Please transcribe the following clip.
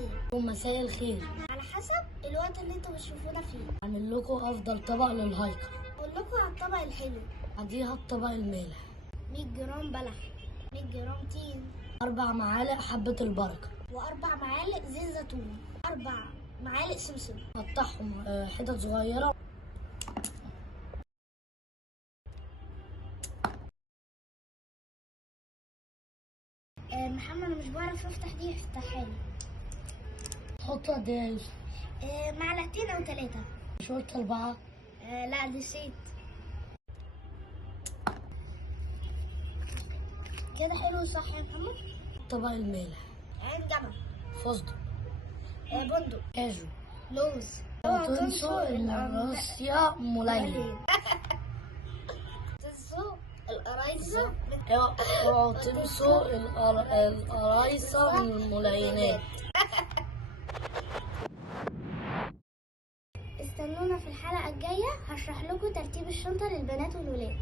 الخير ومساء الخير. على حسب الوقت اللي انتوا بتشوفونا فيه. هعمل لكم افضل طبق للهايكر. اقول لكم على الطبق الحلو. بعديها الطبق المالح. 100 جرام بلح، 100 جرام تين، 4 معالق حبة البركة، و4 معالق زيت زيتون، 4 معالق سمسم. قطعهم حتت صغيرة. محمد انا مش بعرف افتح دي، افتحها لي. حط قد ايه يا يوسف؟ معلقتين او 3. مش قلت 4؟ لا نسيت. كده حلو صح يا محمد؟ الطبق المالح. عين جمل، فستق، بندق، كاجو، لوز. اوعوا تنسوا القراصية ملينة. تنسوا القرايصة. اوعوا تنسوا القرايصة من الملينات. استنونا في الحلقة الجاية، هشرح لكم ترتيب الشنطة للبنات والولاد.